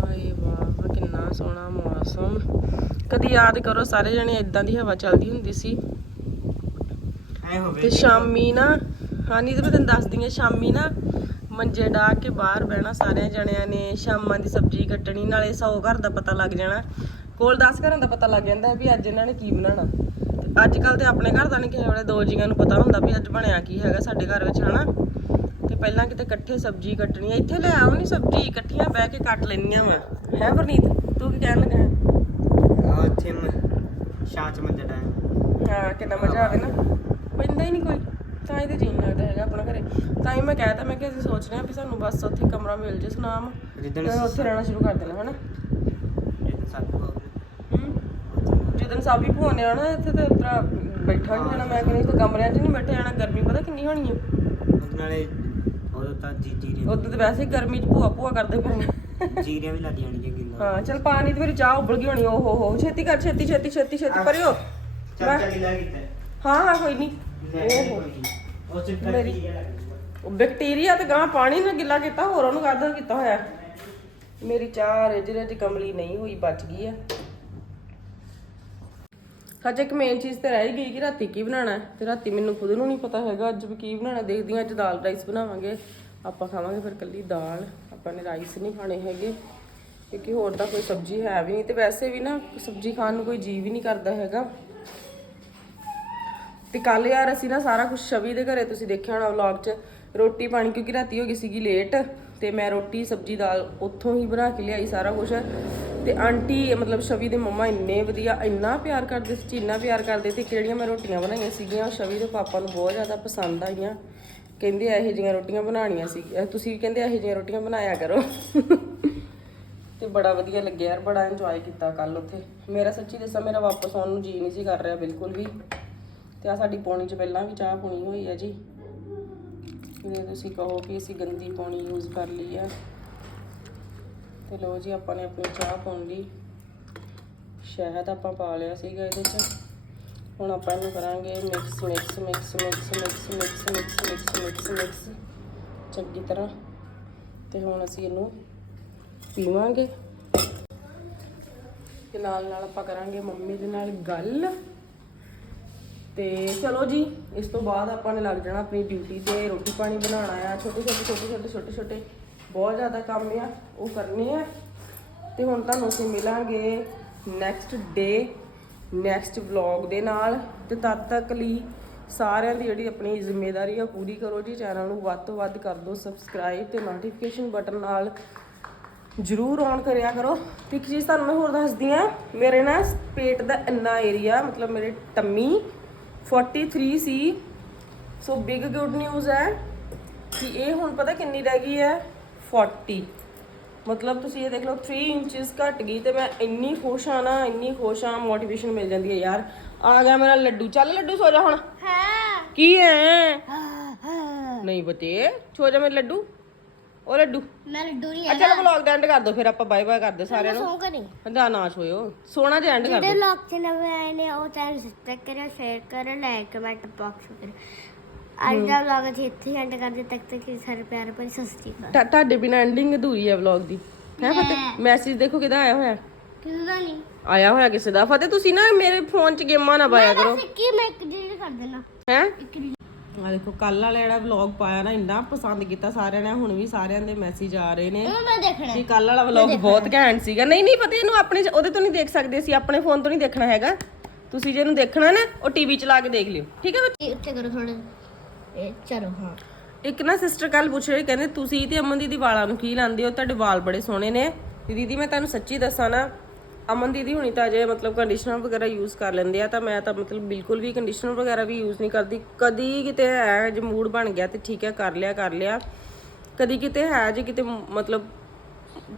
ਆਏ ਵਾਹ ਕਿੰਨਾ ਸੋਹਣਾ ਮੌਸਮ। ਕਦੀ ਯਾਦ ਕਰੋ ਸਾਰੇ ਜਣੇ ਇਦਾਂ ਦੀ ਹਵਾ ਚੱਲਦੀ ਹੁੰਦੀ ਸੀ। ਤੇ ਸ਼ਾਮੀ ਨਾ ਹਾਂ ਨਹੀਂ ਤੇ ਮੈਂ ਤੈਨੂੰ ਦੱਸਦੀ ਆ ਸ਼ਾਮੀ ਨਾ ਮੰਜੇ ਡਾ ਕੇ ਬਾਹਰ ਬਹਿਣਾ ਸਾਰਿਆਂ ਜਣਿਆਂ ਨੇ ਸ਼ਾਮਾਂ ਦੀ ਸਬਜ਼ੀ ਕੱਟਣੀ ਨਾਲੇ 100 ਘਰ ਦਾ ਪਤਾ ਲੱਗ ਜਾਣਾ। ਕੋਲ 10 ਘਰਾਂ ਦਾ ਪਤਾ ਲੱਗ ਜਾਂਦਾ ਵੀ ਅੱਜ ਇਹਨਾਂ ਨੇ ਕੀ ਬਣਾਉਣਾ। ਅੱਜ ਕੱਲ ਤੇ ਆਪਣੇ ਘਰ ਦਾ ਨਹੀਂ ਕਿਸੇ ਵੇਲੇ ਦੋ ਜੀਆਂ ਨੂੰ ਪਤਾ ਹੁੰਦਾ ਵੀ ਅੱਜ ਬਣਿਆ ਕੀ ਹੈਗਾ ਸਾਡੇ ਘਰ ਵਿੱਚ ਹਨਾ? ਤੇ ਪਹਿਲਾਂ ਕਿਤੇ ਇਕੱਠੇ ਸਬਜ਼ੀ ਕੱਟਣੀ ਆ। ਇੱਥੇ ਲੈ ਆਓ ਨਹੀਂ ਸਬਜ਼ੀ ਇਕੱਠੀਆਂ ਬਹਿ ਕੇ ਕੱਟ ਲੈਣੀਆਂ ਵਾ। ਹੈ ਪਰਨੀਤ ਤੂੰ ਕੀ ਕਹਿਣ ਲੱਗਾ? ਆ ਉੱਥੇ ਮੈਂ ਛਾਂ ਚ ਮੰਜਾ ਡਾਇਆ। ਹਾਂ ਕਿੰਨਾ ਮਜ਼ਾ ਆਵੇ ਨਾ। ਪੈਂਦਾ ਹੀ ਨਹੀਂ ਕੋਈ। ਤਾਂ ਇਹਦੇ ਜੀਣ ਲੱਗਦਾ ਹੈਗਾ ਆਪਣਾ ਘਰੇ। ਤਾਂ ਹੀ ਮੈਂ ਕਹਿਤਾ ਮੈਂ ਕਿ ਅਸੀਂ ਸੋਚ ਰਹੇ ਹਾਂ ਵੀ ਸਾਨੂੰ ਬਸ ਉੱਥੇ ਕਮਰਾ ਮਿਲ ਜੇ ਸੁਨਾਮ। ਜਿੱਦਣ ਤੇ ਉੱਥੇ ਰਹਿਣਾ ਸ਼ੁਰੂ ਕਰ ਦੇਣਾ ਹਨਾ? ਸਾਕੂ ਹੂੰ ਜਦੋਂ ਸਾਬੀ ਭੂਨੇ ਆਣਾ ਇੱਥੇ ਤੇ ਉਤਰਾ ਬੈਠਾ ਨਹੀਂ ਜਾਣਾ ਮੈਂ ਕਹਿੰਦੀ ਤੇ ਕਮਰਿਆਂ 'ਚ ਨਹੀਂ ਬੈਠੇ ਜਾਣਾ ਗਰਮੀ ਪਤਾ ਕਿੰਨੀ ਹੋਣੀ ਹੈ ਨਾਲੇ ਉਦੋਂ ਤਾਂ ਜੀਰੇ ਉਦੋਂ ਤੇ ਵੈਸੇ ਹੀ ਗਰਮੀ 'ਚ ਭੂਆ ਭੂਆ ਕਰਦੇ ਫਿਰਨੇ ਜੀਰੀਆਂ ਵੀ ਲੱਗ ਜਾਣਗੀਆਂ ਗਿੱਲਾ ਹਾਂ ਚਲ ਪਾਣੀ ਤੇ ਮੇਰੀ ਚਾਹ ਉਬਲ ਗਈ ਹੋਣੀ ਓ ਹੋ ਹੋ। ਛੇਤੀ ਕਰ ਛੇਤੀ ਛੇਤੀ ਛੇਤੀ ਛੇਤੀ ਪਰਿਓ ਚੱਲ ਚੱਲ ਲੈ ਕੀਤਾ। ਹਾਂ ਹਾਂ ਕੋਈ ਨਹੀਂ ਓਹੋ ਉਹ ਮੇਰੀ ਉਹ ਬੈਕਟੀਰੀਆ ਤੇ ਗਾਂ ਪਾਣੀ ਨਾਲ ਗਿੱਲਾ ਕੀਤਾ ਹੋਰ ਉਹਨੂੰ ਕਾਹਦਾ ਕੀਤਾ ਹੋਇਆ? ਮੇਰੀ ਚਾਹ ਰਿਜ ਰਿਜ ਕਮਲੀ ਨਹੀਂ ਹੋਈ ਬਚ ਗਈ ਆ। ਹਜੇ ਇੱਕ ਮੇਨ ਚੀਜ਼ ਤੇ ਰਹਿ ਹੀ ਗਈ ਕਿ ਰਾਤੀ ਕੀ ਬਣਾਉਣਾ ਹੈ? ਤੇ ਰਾਤੀ ਮੈਨੂੰ ਖੁਦ ਨੂੰ ਨਹੀਂ ਪਤਾ ਹੈਗਾ ਅੱਜ ਵੀ ਕੀ ਬਣਾਉਣਾ ਦੇਖਦੀ ਹਾਂ, ਅੱਜ ਦਾਲ ਰਾਈਸ ਬਣਾਵਾਂਗੇ। ਆਪਾਂ ਖਾਵਾਂਗੇ ਫਿਰ ਕੱਲੀ ਦਾਲ। ਆਪਾਂ ਨੇ ਰਾਈਸ ਨਹੀਂ ਖਾਣੇ ਹੈਗੇ। ਕਿਉਂਕਿ ਹੋਰ ਤਾਂ ਕੋਈ ਸਬਜ਼ੀ ਹੈ ਵੀ ਨਹੀਂ। ਤੇ ਵੈਸੇ ਵੀ ਨਾ, ਸਬਜ਼ੀ ਖਾਣ ਨੂੰ ਕੋਈ ਜੀ ਵੀ ਨਹੀਂ ਕਰਦਾ ਹੈਗਾ। ਤੇ ਕੱਲ ਯਾਰ ਅਸੀਂ ਨਾ ਸਾਰਾ ਕੁਝ ਸ਼ਵੀ ਦੇ ਘਰੇ ਤੁਸੀਂ ਦੇਖਿਆ ਹੋਣਾ ਵਲੌਗ 'ਚ, ਰੋਟੀ ਪਾਣੀ ਕਿਉਂਕਿ ਰਾਤੀ ਹੋ ਗਈ ਸੀਗੀ ਲੇਟ ਤੇ ਮੈਂ ਰੋਟੀ, ਸਬਜ਼ੀ, ਦਾਲ ਉੱਥੋਂ ਹੀ ਬਣਾ ਕੇ ਲਿਆਈ ਸਾਰਾ ਕੁਝ ਤੇ ਆਂਟੀ, ਮਤਲਬ ਸ਼ਵੀ ਦੇ ਮੰਮਾ ਇੰਨੇ ਵਧੀਆ, ਇੰਨਾ ਪਿਆਰ ਕਰਦੇ ਸੀ, ਇੰਨਾ ਪਿਆਰ ਕਰਦੇ ਤੇ ਜਿਹੜੀਆਂ ਮੈਂ ਰੋਟੀਆਂ ਬਣਾਈਆਂ ਸੀਗੀਆਂ, ਉਹ ਸ਼ਵੀ ਦੇ ਪਾਪਾ ਨੂੰ ਬਹੁਤ ਜ਼ਿਆਦਾ ਪਸੰਦ ਆਈਆਂ। ਕਹਿੰਦੇ ਇਹੋ ਜਿਹੀਆਂ ਰੋਟੀਆਂ ਬਣਾਉਣੀਆਂ ਸੀ ਤੁਸੀਂ ਵੀ ਕਹਿੰਦੇ ਇਹੋ ਜਿਹੀਆਂ ਰੋਟੀਆਂ ਬਣਾਇਆ ਕਰੋ। ਤੇ ਬੜਾ ਵਧੀਆ ਲੱਗਿਆ ਯਾਰ, ਬੜਾ ਇੰਜੋਏ ਕੀਤਾ ਕੱਲ ਉੱਥੇ। ਮੇਰਾ ਸੱਚੀ ਦੱਸਾਂ, ਮੇਰਾ ਵਾਪਸ ਆਉਣ ਨੂੰ ਜੀ ਨਹੀਂ ਸੀ ਕਰ ਰਿਹਾ ਬਿਲਕੁਲ ਵੀ। ਤੇ ਆ ਸਾਡੀ ਪੌਣੀ ਚ ਪਹਿਲਾਂ ਵੀ ਚਾਹ ਪੂਣੀ ਹੋਈ ਹੈ ਜੀ। ਜੇ ਤੁਸੀਂ ਕਹੋ ਕਿ ਅਸੀਂ ਗੰਦੀ ਪਾਣੀ ਯੂਜ਼ ਕਰ ਲਈ ਆ ਤੇ ਲੋ ਜੀ ਆਪਾਂ ਨੇ ਆਪਣੀ ਚਾਹ ਪਾਉਣ ਲਈ ਸ਼ਹਿਦ ਆਪਾਂ ਪਾ ਲਿਆ ਸੀਗਾ ਇਹਦੇ ਚ ਹੁਣ ਆਪਾਂ ਇਹਨੂੰ ਕਰਾਂਗੇ mix mix mix mix mix mix mix mix mix mix ਚੰਗੀ ਤਰ੍ਹਾਂ ਤੇ ਹੁਣ ਅਸੀਂ ਇਹਨੂੰ ਪੀਵਾਂਗੇ ਤੇ ਨਾਲ ਨਾਲ ਆਪਾਂ ਕਰਾਂਗੇ ਮੰਮੀ ਦੇ ਨਾਲ ਗੱਲ ਤੇ ਚਲੋ ਜੀ ਇਸ ਤੋਂ ਬਾਅਦ ਆਪਾਂ ਨੇ ਲੱਗ ਜਾਣਾ ਆਪਣੀ ਡਿਊਟੀ ਤੇ ਰੋਟੀ ਪਾਣੀ ਬਣਾਉਣਾ ਆ ਛੋਟੇ ਛੋਟੇ ਛੋਟੇ ਛੋਟੇ ਛੋਟੇ ਛੋਟੇ ਬਹੁਤ ਜ਼ਿਆਦਾ ਕੰਮ ਆ, ਉਹ ਕਰਨੇ ਆ। ਤੇ ਹੁਣ ਤੁਹਾਨੂੰ ਅਸੀਂ ਮਿਲਾਂਗੇ ਨੈਕਸਟ ਡੇ ਨੈਕਸਟ ਵਲੌਗ ਦੇ ਨਾਲ। ਤੇ ਤਦ ਤੱਕ ਲਈ ਸਾਰਿਆਂ ਦੀ ਜਿਹੜੀ ਆਪਣੀ ਜ਼ਿੰਮੇਵਾਰੀ ਆ ਪੂਰੀ ਕਰੋ ਜੀ। ਚੈਨਲ ਨੂੰ ਵੱਧ ਤੋਂ ਵੱਧ ਕਰ ਦਿਓ ਸਬਸਕ੍ਰਾਈਬ ਤੇ ਨੋਟੀਫਿਕੇਸ਼ਨ ਬਟਨ ਨਾਲ ਜਰੂਰ ਔਨ ਕਰਿਆ ਕਰੋ। ਤੇ ਇੱਕ ਚੀਜ਼ ਤੁਹਾਨੂੰ ਮੈਂ ਹੋਰ ਦੱਸਦੀ ਆ, ਮੇਰੇ ਨਾ ਪੇਟ ਦਾ ਇੰਨਾ ਏਰੀਆ ਮਤਲਬ ਮੇਰੇ ਟੰਮੀ 43 ਸੀ। ਸੋ ਬਿਗ ਗੁੱਡ ਨਿਊਜ਼ ਹੈ ਕਿ ਇਹ ਹੁਣ ਪਤਾ ਕਿੰਨੀ ਰਹਿ ਗਈ ਹੈ? 40 ਮਤਲਬ ਤੁਸੀਂ ਇਹ ਦੇਖ ਲਓ 3 ਇੰਚਸ ਘਟ ਗਈ ਤੇ ਮੈਂ ਇੰਨੀ ਖੁਸ਼ ਆ ਨਾ ਇੰਨੀ ਖੁਸ਼ ਆ ਮੋਟੀਵੇਸ਼ਨ ਮਿਲ ਜਾਂਦੀ ਹੈ ਯਾਰ। ਆ ਗਿਆ ਮੇਰਾ ਲੱਡੂ। ਚੱਲ ਲੱਡੂ ਸੋ ਜਾ ਹੁਣ। ਹਾਂ। ਕੀ ਹੈ। ਨਹੀਂ ਬਤੇ ਸੋ ਜਾ ਮੇਰੇ ਲੱਡੂ। ਉਹ ਲੱਡੂ। ਮੈਂ ਲੱਡੂ ਨਹੀਂ ਅੱਛਾ ਵਲੌਗ ਦਾ ਐਂਡ ਕਰ ਦੋ ਫਿਰ ਆਪਾਂ ਬਾਏ ਬਾਏ ਕਰਦੇ ਸਾਰਿਆਂ ਨੂੰ। ਸੌਂਗਾ ਨਹੀਂ। ਨਾ ਨਾ ਛੋਇਓ ਸੋਨਾ ਜਿਹਾ ਐਂਡ ਕਰ ਜਿਹੜੇ ਦੋ ਲੋਕ ਚ ਨਵੇਂ ਆਏ ਨੇ ਉਹ ਚੈਨਲ ਸਬਸਕ੍ਰਾਈਬ ਕਰਿਓ ਸ਼ੇਅਰ ਕਰਿਓ ਲਾਈਕ ਕਮੈਂਟ ਬਾਕਸ ਕਰਿਓ। ਅੱਜ ਦਾ ਵਲੌਗ ਅਸੀਂ ਇੱਥੇ ਐਂਡ ਕਰਦੇ ਤੱਕ ਤੱਕ ਸਾਰੇ ਪਿਆਰ ਭਰੀ ਸਤਿ ਸ਼੍ਰੀ ਅਕਾਲ। ਤੁਹਾ- ਤੁਹਾਡੇ ਬਿਨਾ ਐਂਡਿੰਗ ਅਧੂਰੀ ਹੈ ਵਲੌਗ ਦੀ। ਹੈ ਫਤਿਹ? ਮੈਸੇਜ ਦੇਖੋ ਕਿਹਦਾ ਆਇਆ ਹੋਇਆ। ਕਿਉਂ ਦਾ ਨਹੀਂ। ਆਇਆ ਹੋਇਆ ਕਿਸੇ ਦਾ। ਫਤਿਹ ਤੁਸੀਂ ਨਾ ਮੇਰੇ ਫੋਨ 'ਚ ਗੇਮਾਂ ਨਾ ਪਾਇਆ ਕਰੋ। ਬਸ ਕੀ ਮੈਂ ਇੱਕ ਡਿਲੀਟ ਕਰ ਦੇਣਾ। ਹੈ? ਇੱਕ delete ਆ ਦੇਖੋ ਕੱਲ ਵਾਲਾ ਜਿਹੜਾ ਵਲੌਗ ਪਾਇਆ ਨਾ ਇੰਨਾ ਪਸੰਦ ਕੀਤਾ ਸਾਰਿਆਂ ਨੇ। ਹੁਣ ਵੀ ਸਾਰਿਆਂ ਦੇ ਮੈਸੇਜ ਆ ਰਹੇ ਨੇ ਉਹ ਮੈਂ ਦੇਖਣਾ। ਕਿ ਕੱਲ ਵਾਲਾ ਵਲੌਗ ਬਹੁਤ ਘੈਂਟ ਸੀਗਾ। ਨਹੀਂ ਨਹੀਂ ਪਤਾ ਇਹਨੂੰ ਆਪਣੇ 'ਚ- ਉਹਦੇ ਤੋਂ ਨਹੀਂ ਦੇਖ ਸਕਦੇ ਸੀ ਆਪਣੇ ਫੋਨ ਤੋਂ ਨਹੀਂ ਦੇਖਣਾ ਹੈਗਾ। ਤੁਸੀਂ ਜੇ ਇਹਨੂੰ ਦੇਖਣਾ ਨਾ ਉਹ ਟੀਵੀ ਚਲਾ ਕੇ ਦੇਖ ਲਿਓ। ਠੀਕ ਹੈ ਬੱਚੇ ਇਹ ਉੱਤੇ ਕਰੋ ਥੋੜਾ ਇਹ ਚਲੋ ਹਾਂ। ਇੱਕ ਨਾ ਸਿਸਟਰ ਕੱਲ ਪੁੱਛ ਰਹੇ, ਕਹਿੰਦੇ ਤੁਸੀਂ ਤੇ ਅਮਨ ਦੀਦੀ ਵਾਲਾਂ ਨੂੰ ਕੀ ਲਾਉਂਦੇ ਹੋ? ਤੁਹਾਡੇ ਵਾਲ ਬੜੇ ਸੋਹਣੇ ਨੇ। ਦੀਦੀ, ਮੈਂ ਤੁਹਾਨੂੰ ਸੱਚੀ ਦੱਸਾਂ ਨਾ, ਅਮਨ ਦੀਦੀ ਹੁਣੀ ਤਾਂ ਜੇ ਮਤਲਬ ਕੰਡੀਸ਼ਨਰ ਵਗੈਰਾ ਯੂਜ਼ ਕਰ ਲੈਂਦੇ ਆ, ਤਾਂ ਮੈਂ ਤਾਂ ਮਤਲਬ ਬਿਲਕੁਲ ਵੀ ਕੰਡੀਸ਼ਨਰ ਵਗੈਰਾ ਵੀ ਯੂਜ਼ ਨਹੀਂ ਕਰਦੀ। ਕਦੀ ਕਿਤੇ ਹੈ ਜੇ ਮੂਡ ਬਣ ਗਿਆ ਤੇ ਠੀਕ ਹੈ, ਕਰ ਲਿਆ ਕਰ ਲਿਆ। ਕਦੀ ਕਿਤੇ ਹੈ ਜੇ ਕਿਤੇ ਮਤਲਬ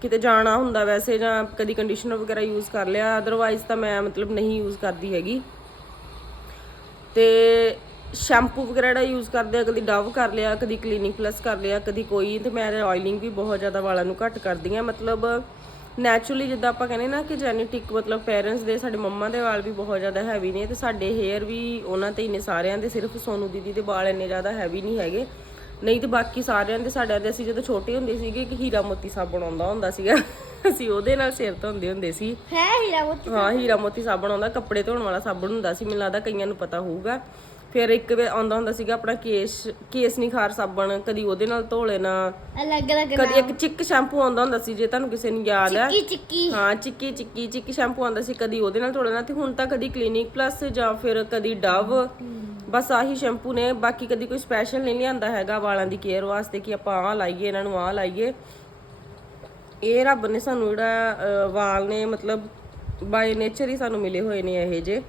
ਕਿਤੇ ਜਾਣਾ ਹੁੰਦਾ ਵੈਸੇ ਜਾਂ ਕਦੀ ਕੰਡੀਸ਼ਨਰ ਵਗੈਰਾ ਯੂਜ਼ ਕਰ ਲਿਆ ਅਦਰਵਾਈਜ਼ ਤਾਂ ਮੈਂ ਮਤਲਬ ਨਹੀਂ ਯੂਜ਼ ਕਰਦੀ ਹੈਗੀ। ਤੇ ਸ਼ੈਂਪੂ ਵਗੈਰਾ ਦਾ ਯੂਜ਼ ਕਰਦੇ ਆ ਕਦੀ ਡਵ ਕਰ ਲਿਆ ਕਦੀ ਕਲੀਨਿਕ ਪਲੱਸ ਕਰ ਲਿਆ ਕਦੀ ਕੋਈ ਤੇ ਮੈਂ ਆਇਲਿੰਗ ਵੀ ਬਹੁਤ ਜ਼ਿਆਦਾ ਵਾਲਾਂ ਨੂੰ ਘੱਟ ਕਰਦੀ ਆ ਮਤਲਬ ਨੈਚੁਰਲੀ ਜਿੱਦਾਂ ਆਪਾਂ ਕਹਿੰਦੇ ਨਾ ਕਿ ਜੈਨੇਟਿਕ ਮਤਲਬ ਪੇਰੈਂਟਸ ਦੇ ਸਾਡੇ ਮੰਮਾ ਦੇ ਵਾਲ ਵੀ ਬਹੁਤ ਜ਼ਿਆਦਾ ਹੈਵੀ ਨੇ ਤੇ ਸਾਡੇ ਹੇਅਰ ਵੀ ਉਹਨਾਂ ਤੇ ਹੀ ਨੇ ਸਾਰਿਆਂ ਦੇ ਸਿਰਫ ਸੋਨੂ ਦੀਦੀ ਦੇ ਵਾਲ ਇੰਨੇ ਜ਼ਿਆਦਾ ਹੈਵੀ ਨਹੀਂ ਹੈਗੇ। ਨਹੀਂ ਤੇ ਬਾਕੀ ਸਾਰਿਆਂ ਦੇ ਸਾਡਿਆਂ ਦੇ ਅਸੀਂ ਜਦੋਂ ਛੋਟੇ ਹੁੰਦੇ ਸੀਗੇ ਕਿ ਹੀਰਾ ਮੋਤੀ ਸਾਬਣ ਆਉਂਦਾ ਹੁੰਦਾ ਸੀਗਾ। ਅਸੀਂ ਉਹਦੇ ਨਾਲ ਸਿਰ ਧੋਂਦੇ ਹੁੰਦੇ ਸੀ। ਹੈ ਹੀਰਾ ਮੋਤੀ ਹਾਂ ਹੀਰਾ ਮੋਤੀ ਸਾਬਣ ਆਉਂਦਾ ਕੱਪੜੇ ਧੋਣ ਵਾਲਾ ਸਾਬਣ ਹੁੰਦਾ ਸੀ ਮੈਨੂੰ ਲੱਗਦਾ ਕਈਆਂ ਨੂੰ ਪਤਾ ਹੋਊਗਾ। ਫਿਰ ਇੱਕ ਵੇ ਆਉਂਦਾ ਹੁੰਦਾ ਸੀਗਾ ਆਪਣਾ ਕੇਸ ਕੇਸ ਨਿਖਾਰ ਸਾਬਣ ਕਦੀ ਉਹਦੇ ਨਾਲ ਧੋ ਲੈਣਾ ਅਲੱਗ ਅਲੱਗ ਕਦੀ ਇੱਕ ਚਿੱਕ ਸ਼ੈਂਪੂ ਆਉਂਦਾ ਹੁੰਦਾ ਸੀ ਜੇ ਤੁਹਾਨੂੰ ਕਿਸੇ ਨੂੰ ਯਾਦ ਹੈ। ਚਿੱਕੀ ਚਿੱਕੀ। ਹਾਂ ਚਿੱਕੀ ਚਿੱਕੀ ਚਿੱਕੀ ਸ਼ੈਂਪੂ ਆਉਂਦਾ ਸੀ ਕਦੀ ਉਹਦੇ ਨਾਲ ਧੋ ਲੈਣਾ ਤੇ ਹੁਣ ਤਾਂ ਕਦੀ ਕਲੀਨਿਕ ਪਲੱਸ ਜਾਂ ਫਿਰ ਕਦੀ ਡਵ। ਬਸ ਆਹੀ ਸ਼ੈਂਪੂ ਨੇ ਬਾਕੀ ਕਦੀ ਕੋਈ ਸਪੈਸ਼ਲ ਨਹੀਂ ਲਿਆਂਦਾ ਹੈਗਾ ਵਾਲਾਂ ਦੀ ਕੇਅਰ ਵਾਸਤੇ ਕਿ ਆਪਾਂ ਆਹ ਲਾਈਏ ਇਹਨਾਂ ਨੂੰ ਆਹ ਲਾਈਏ। ਇਹ ਰੱਬ ਨੇ ਸਾਨੂੰ ਜਿਹੜਾ ਵਾਲ ਨੇ ਮਤਲਬ ਬਾਈ ਨੇਚਰ ਹੀ ਸਾਨੂੰ ਮਿਲੇ ਹੋਏ ਨੇ ਇਹ ਜੇ